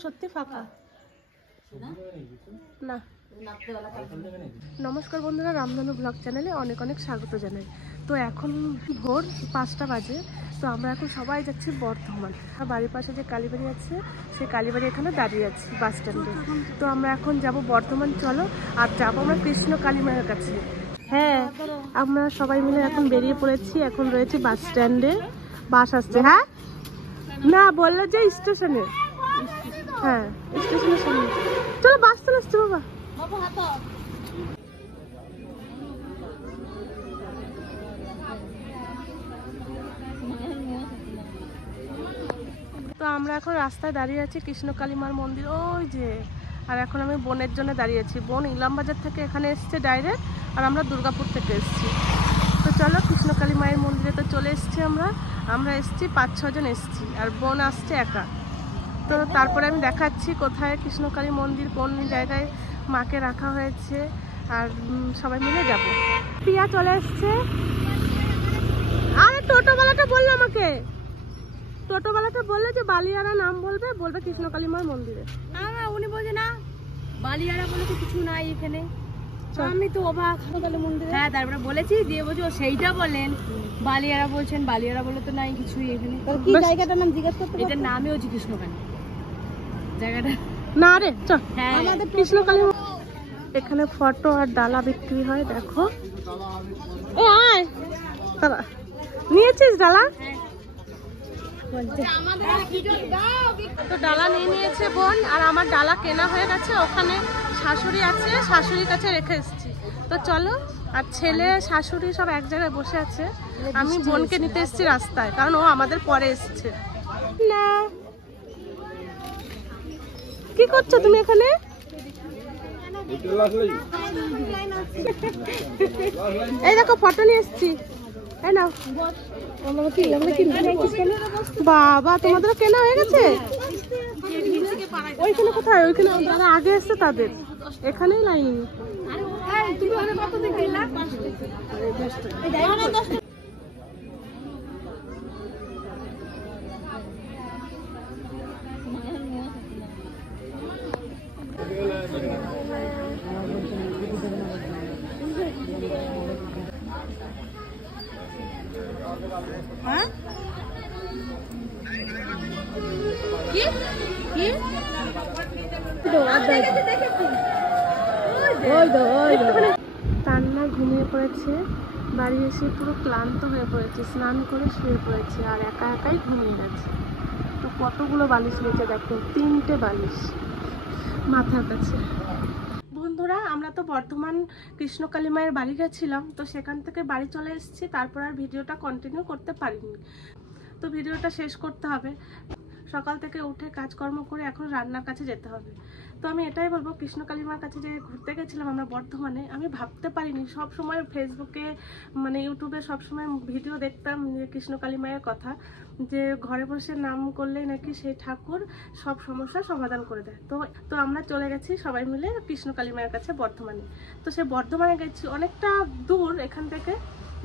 সত্যি ফাঁকা না। নমস্কার বন্ধুরা, রামধনু ব্লগ চ্যানেলে অনেক অনেক স্বাগত জানাই। তো এখন ভোর 5টা বাজে। তো আমরা এখন সবাই যাচ্ছি বর্ধমান। বাড়ির পাশে যে কালীবাড়ি আছে, সেই কালীবাড়ি এখানে দাঁড়িয়ে আছি বাস স্ট্যান্ডে। তো আমরা এখন যাব বর্ধমান, চলো। আর যাবো আমরা কৃষ্ণ কালী মায়ের কাছে। হ্যাঁ, আমরা সবাই মিলে এখন বেরিয়ে পড়েছি। এখন রয়েছে বাস স্ট্যান্ডে, বাস আসছে। হ্যাঁ না, বললো যে স্টেশনে। হ্যাঁ, স্টেশনের সামনে। চলো, বাস চলে আসছে বাবা। তো আমরা এখন রাস্তায় দাঁড়িয়ে আছি, কৃষ্ণ কালী মার মন্দির ওই যে। আর এখন আমি বোনের জন্য দাঁড়িয়ে আছি। বোন ইলামবাজার থেকে এখানে এসছে ডাইরেক্ট, আর আমরা দুর্গাপুর থেকে এসছি। তো চলো, কৃষ্ণ কালী মায়ের মন্দিরে তো চলে এসছি। আমরা এসছি 5-6 জন এসছি, আর বোন আসছে একা। তো তারপরে আমি দেখাচ্ছি কোথায় কৃষ্ণ কালী মন্দির, কোন জায়গায় মাকে রাখা হয়েছে, আর সবাই মিলে যাব। প্রিয়া চলে এসছে। আরে টোটোওয়ালাটা বললো আমাকে, টোটোওয়ালাটা বললো যে বালিয়ারা নাম বলবে কৃষ্ণ কালী মার মন্দিরে। উনি বলছে না, বালিয়ারা বলে তো কিছু নাই এখানে। আমি তো অবাক। মন্দিরে হ্যাঁ, তারপরে বলেছি, দিয়ে বলছি ও সেইটা বলেন, বালিয়ারা বলছেন, বালিয়ারা বলে তো নাই কিছুই এখানে। কি জায়গাটার নাম জিজ্ঞেস করতে? এটার নামই হচ্ছে কৃষ্ণকালী জায়গাটা। না রে, চল। হ্যাঁ, আমাদের কৃষ্ণ কালী। এখানে ফটো আর ডালা বিক্রি হয়, দেখো। এ আয়, দাঁড়া, নিয়েছিস ডালা? তো ডালা নিয়ে নিয়েছে বোন, আর আমার ডালা কেনা হয়ে গেছে। ওখানে শাশুড়ি আছে, শাশুড়ির কাছে রেখে এসেছি। তো চলো। আর ছেলে শাশুড়ি সব এক জায়গায় বসে আছে। আমি বোনকে নিতে এসেছি রাস্তায়, কারণ ও আমাদের পরে এসছে। না, কি করছো তুমি এখানে? এই দেখো, ফটো নিয়ে এসেছি। বাবা, তোমাদের কেনা হয়ে গেছে? ওইখানে কোথায়? ওইখানে যারা আগে এসছে তাদের এখানেই লাইন। হ্যাঁ, কি কি তান্না ঘুমিয়ে পড়েছে। বাড়ি এসে পুরো ক্লান্ত হয়ে পড়েছে, স্নান করে শুয়ে পড়েছে, আর একা একাই ঘুমিয়ে গেছে। তো কতগুলো বালিশ রয়েছে দেখো, 3টে বালিশ মাথার কাছে। বন্ধুরা, আমরা তো বর্ধমান কৃষ্ণ কালী মায়ের বাড়ি গেছিলাম। তো সেখান থেকে বাড়ি চলে এসেছি। তারপর আর ভিডিওটা কন্টিনিউ করতে পারিনি। তো ভিডিওটা শেষ করতে হবে। সকাল থেকে উঠে কাজকর্ম করে এখন রান্নার কাছে যেতে হবে। তো আমি এটাই বলবো, কৃষ্ণ কালী মার কাছে যে ঘুরতে গেছিলাম আমরা বর্ধমানে, আমি ভাবতে পারিনি। সব সময় ফেসবুকে মানে ইউটিউবে সব সময় ভিডিও দেখতাম যে কৃষ্ণ কালী মায়ের কথা, যে ঘরে বসে নাম করলেই নাকি সেই ঠাকুর সব সমস্যার সমাধান করে দেয়। তো আমরা চলে গেছি সবাই মিলে কৃষ্ণ কালী মায়ের কাছে বর্ধমানে। তো সে বর্ধমানে গেছি, অনেকটা দূর এখান থেকে।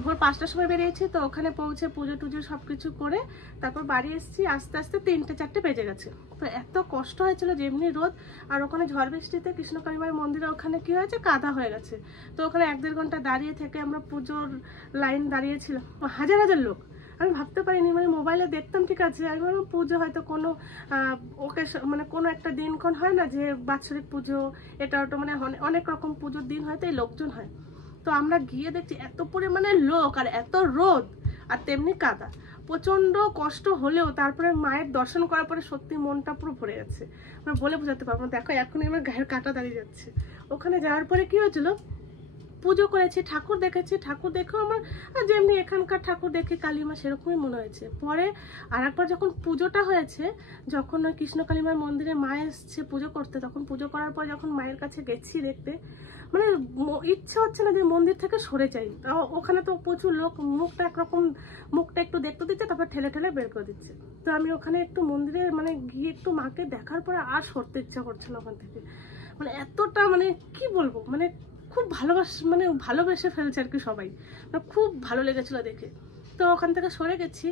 ভোর 5টার সময় বেরিয়েছি। তো ওখানে পৌঁছে পুজো টুজো সব কিছু করে তারপর বাড়ি এসেছি। আস্তে আস্তে 3-4 বেজে গেছে। তো এত কষ্ট হয়েছিল, যেমনি রোদ, আর ওখানে ঝড় বৃষ্টিতে কৃষ্ণ কালী মায়ের মন্দিরে ওখানে কি হয়েছে, কাদা হয়ে গেছে। তো ওখানে 1-1.5 ঘন্টা দাঁড়িয়ে থেকে আমরা পুজোর লাইন দাঁড়িয়েছিলাম, হাজার হাজার লোক। আমি ভাবতে পারিনি, মানে মোবাইলে দেখতাম ঠিক আছে, আমি ভাবলাম পুজো হয়তো কোনো মানে কোনো একটা দিনক্ষণ হয় না যে বাৎসরিক পুজো, এটা ওটা, মানে অনেক রকম পুজোর দিন হয়তো এই লোকজন হয়। তো আমরা গিয়ে দেখছি এত পরিমাণে লোক, আর এত রোদ, আর তেমনি কাদা। প্রচন্ড কষ্ট হলেও তারপরে মায়ের দর্শন করার পরে সত্যি মনটা পুরো ভরে যাচ্ছে, আমরা বলে বোঝাতে পারবো না। দেখো, এখনই আমার গায়ের কাঁটা দাঁড়িয়ে যাচ্ছে। ওখানে যাওয়ার পরে কি হয়েছিল, পুজো করেছি, ঠাকুর দেখেছি। ঠাকুর দেখেও আমার যেমনি এখানকার ঠাকুর দেখে কালী মা, সেরকমই মনে হয়েছে। পরে আর একবার যখন পুজোটা হয়েছে, যখন ওই কৃষ্ণ কালী মার মন্দিরে মা এসছে পুজো করতে, তখন পুজো করার পর যখন মায়ের কাছে গেছি দেখতে, মানে ইচ্ছে হচ্ছে না যে মন্দির থেকে সরে যাই। ওখানে তো প্রচুর লোক, মুখটা একরকম, মুখটা একটু দেখতে দিচ্ছে, তারপর ঠেলে ঠেলে বের করে দিচ্ছে। তো আমি ওখানে একটু মন্দিরে মানে গিয়ে একটু মাকে দেখার পরে আর সরতে ইচ্ছা করছে না ওখান থেকে। মানে এতটা, মানে কি বলবো, মানে খুব ভালোবেসে ফেলছে আর কি সবাই। খুব ভালো লেগেছিল দেখে। তো ওখান থেকে সরে গেছি।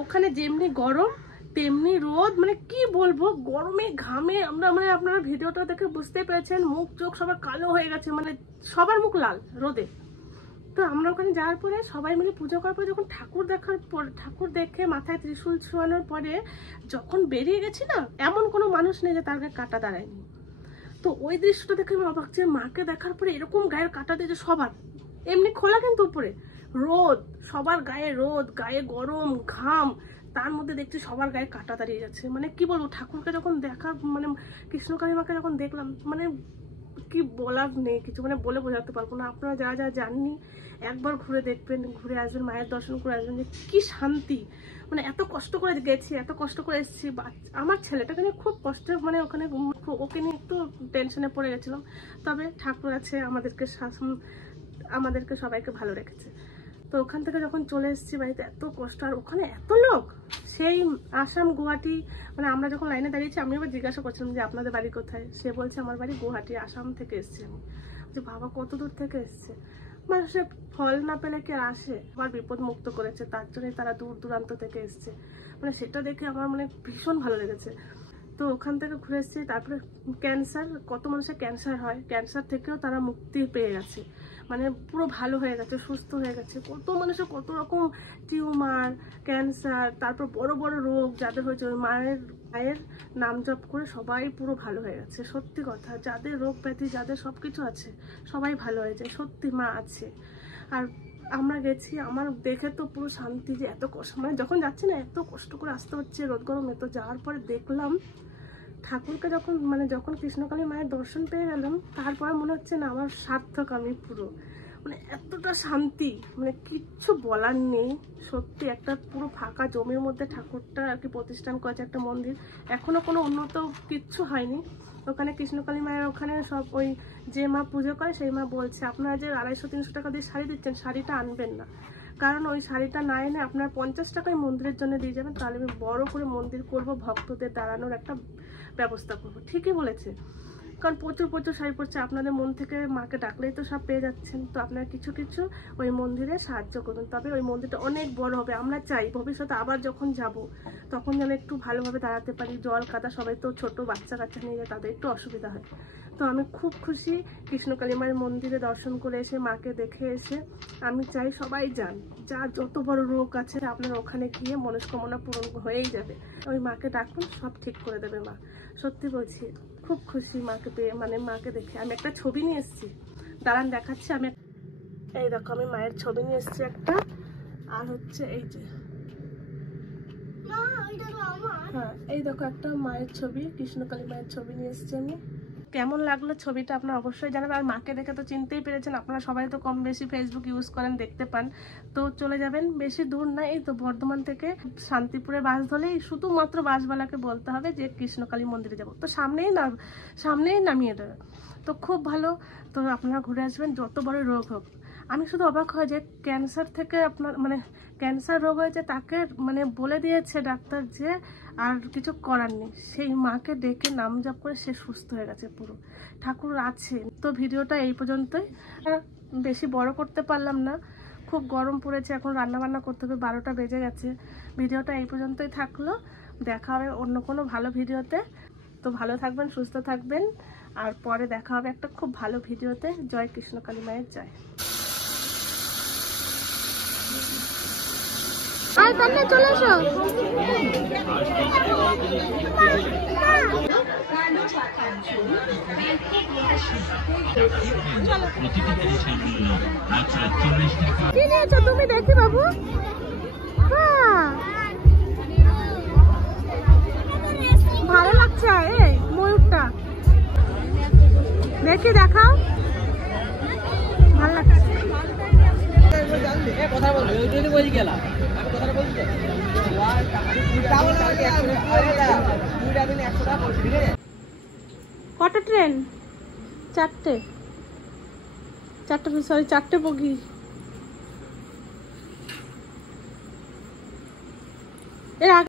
ওখানে যেমনি গরম তেমনি রোদ, মানে কি বলবো, গরমে ঘামে আমরা, মানে আপনারা ভিডিওটা দেখে বুঝতে পেরেছেন মুখ চোখ সবার কালো হয়ে গেছে, মানে সবার মুখ লাল রোদে। তো আমরা ওখানে যাওয়ার পরে সবাই মিলে পুজো করার পরে যখন ঠাকুর দেখার পর, ঠাকুর দেখে মাথায় ত্রিশূল ছোঁয়ানোর পরে যখন বেরিয়ে গেছি না, এমন কোনো মানুষ নেই যে তার গায়ে কাটা দাঁড়ায়নি। তো ওই দৃশ্যটা দেখে আমি অবাক যে মাকে দেখার পরে এরকম গায়ের কাটা দিয়েছে সবার, এমনি খোলা কিন্তু উপরে রোদ, সবার গায়ে রোদ, গায়ে গরম ঘাম, তার মধ্যে দেখছি সবার গায়ে কাটা দাঁড়িয়ে যাচ্ছে। মানে কি বলবো, ঠাকুরকে যখন দেখা, মানে কৃষ্ণকালী মাকে যখন দেখলাম, মানে কি বলার নেই কিছু, মানে বলে বোঝাতে পারবো না। আপনারা যা যা জাননি একবার ঘুরে দেখবেন, ঘুরে আসবেন, মায়ের দর্শন করে আসবেন, যে কি শান্তি। মানে এত কষ্ট করে গেছি, এত কষ্ট করে এসেছি। আমার ছেলেটাকে নিয়ে খুব কষ্ট, মানে ওখানে ওকে নিয়ে একটু টেনশনে পড়ে গেছিলাম। তবে ঠাকুর আছে, আমাদেরকে সবাইকে ভালো রেখেছে। তো ওখান থেকে যখন চলে এসেছি বাড়িতে, এত কষ্ট, আর ওখানে এত লোক, সেই আসাম গুয়াহাটি, মানে আমরা যখন লাইনে দাঁড়িয়েছি আমি আবার জিজ্ঞাসা করছিলাম যে আপনাদের বাড়ি কোথায়, সে বলছে আমার বাড়ি গুয়াহাটি, আসাম থেকে এসেছি আমি। যে বাবা কত দূর থেকে এসছে, মানুষের ফল না পেলে কি আর আসে, আবার বিপদ মুক্ত করেছে, তার জন্যই তারা দূর দূরান্ত থেকে এসছে। মানে সেটা দেখে আমার মানে ভীষণ ভালো লেগেছে। তো ওখান থেকে ঘুরে এসেছি। তারপরে ক্যান্সার, কত মানুষের ক্যান্সার হয়, ক্যান্সার থেকেও তারা মুক্তি পেয়ে গেছে, মানে পুরো ভালো হয়ে গেছে, সুস্থ হয়ে গেছে। কত মানুষের কত রকম টিউমার, ক্যান্সার, তারপর বড় বড় রোগ যাদের হয়েছে, ওই মায়ের নাম জপ করে সবাই পুরো ভালো হয়ে গেছে। সত্যি কথা, যাদের রোগ ব্যাধি, যাদের সব কিছু আছে, সবাই ভালো হয়ে যায়। সত্যি মা আছে। আর আমরা গেছি, আমার দেখে তো পুরো শান্তি, যে এত কষ্ট, মানে যখন যাচ্ছি না এত কষ্ট করে আসতে হচ্ছে রোদ গরমে। তো যাওয়ার পরে দেখলাম ঠাকুরকে, যখন কৃষ্ণকালী মায়ের দর্শন পেয়ে গেলাম, তারপরে মনে হচ্ছে না আমার সার্থক, আমি পুরো, মানে এতটা শান্তি, মানে কিচ্ছু বলার নেই। সত্যি একটা পুরো ফাঁকা জমির মধ্যে ঠাকুরটা আর কি প্রতিষ্ঠান করেছে, একটা মন্দির। এখনো কোনো উন্নত কিচ্ছু হয়নি ওখানে। কৃষ্ণকালী মায়ের ওখানে সব ওই যে মা পুজো করে সেই মা বলছে আপনারা যে 250-300 টাকা দিয়ে শাড়ি দিচ্ছেন, শাড়িটা আনবেন না, কারণ ওই শাড়িটা না এনে আপনার 50 টাকায় মন্দিরের জন্য দিয়ে যাবেন, তাহলে আমি বড় করে মন্দির করব, ভক্তদের দাঁড়ানোর একটা ব্যবস্থা করব। ঠিকই বলেছে, কারণ প্রচুর প্রচুর শাড়ি পড়ছে। আপনাদের মন থেকে মাকে ডাকলেই তো সব পেয়ে যাচ্ছেন। তো আপনারা কিছু কিছু ওই মন্দিরে সাহায্য করুন, তবে ওই মন্দিরটা অনেক বড় হবে। আমরা চাই ভবিষ্যতে আবার যখন যাব তখন যেন একটু ভালোভাবে দাঁড়াতে পারি। জল কাদা, সবাই তো ছোট বাচ্চা কাচ্চা নিয়ে যায়, তাদের একটু অসুবিধা হয়। তো আমি খুব খুশি কৃষ্ণকালী মায়ের মন্দিরে দর্শন করে এসে, মাকে দেখে এসে। আমি চাই সবাই যান, যার যত বড় রোগ আছে আপনারা ওখানে গিয়ে মনস্কামনা পূরণ হয়েই যাবে। ওই মাকে ডাকুন, সব ঠিক করে দেবে মা। সত্যি বলছি, খুব খুশি মাকে পেয়ে, মানে মাকে দেখে। আমি একটা ছবি নিয়ে এসেছি, দাঁড়ান দেখাচ্ছি। আমি এই দেখো, আমি মায়ের ছবি নিয়ে এসেছি একটা, আর হচ্ছে এই যে, হ্যাঁ এই দেখো একটা মায়ের ছবি, কৃষ্ণকালী মায়ের ছবি নিয়ে এসেছি আমি। কেমন লাগলো ছবিটা আপনারা অবশ্যই জানাবেন। আর মাকে দেখে তো চিনতেই পেরেছেন, আপনারা সবাই তো কম বেশি ফেসবুক ইউজ করেন, দেখতে পান। তো চলে যাবেন, বেশি দূর না, এই তো বর্ধমান থেকে শান্তিপুরে বাস ধরলেই শুধুমাত্র বাসওয়ালাকে বলতে হবে যে কৃষ্ণকালী মন্দিরে যাব, তো সামনেই নামিয়ে দেবে। তো খুব ভালো। তো আপনারা ঘুরে আসবেন, যত বড় রোগ হোক। আমি শুধু অবাক হয় যে ক্যান্সার থেকে আপনার, মানে ক্যান্সার রোগ হয়েছে তাকে, মানে বলে দিয়েছে ডাক্তার যে আর কিছু করার নেই, সেই মাকে ডেকে নাম জপ করে সে সুস্থ হয়ে গেছে পুরো। ঠাকুর আছে। তো ভিডিওটা এই পর্যন্তই, বেশি বড় করতে পারলাম না, খুব গরম পড়েছে, এখন রান্নাবান্না করতে হবে, 12টা বেজে গেছে। ভিডিওটা এই পর্যন্তই থাকলো, দেখা হবে অন্য কোনো ভালো ভিডিওতে। তো ভালো থাকবেন, সুস্থ থাকবেন, আর পরে দেখা হবে একটা খুব ভালো ভিডিওতে। জয় কৃষ্ণকালী মায়ের জয়। চলে এসো। কি নিয়েছো তুমি, দেখি বাবু? ভালো লাগছে এই ময়ূরটা, দেখি দেখাও, ভালো লাগছে। কটা ট্রেন? 4টে, সরি 4টে বগি। এর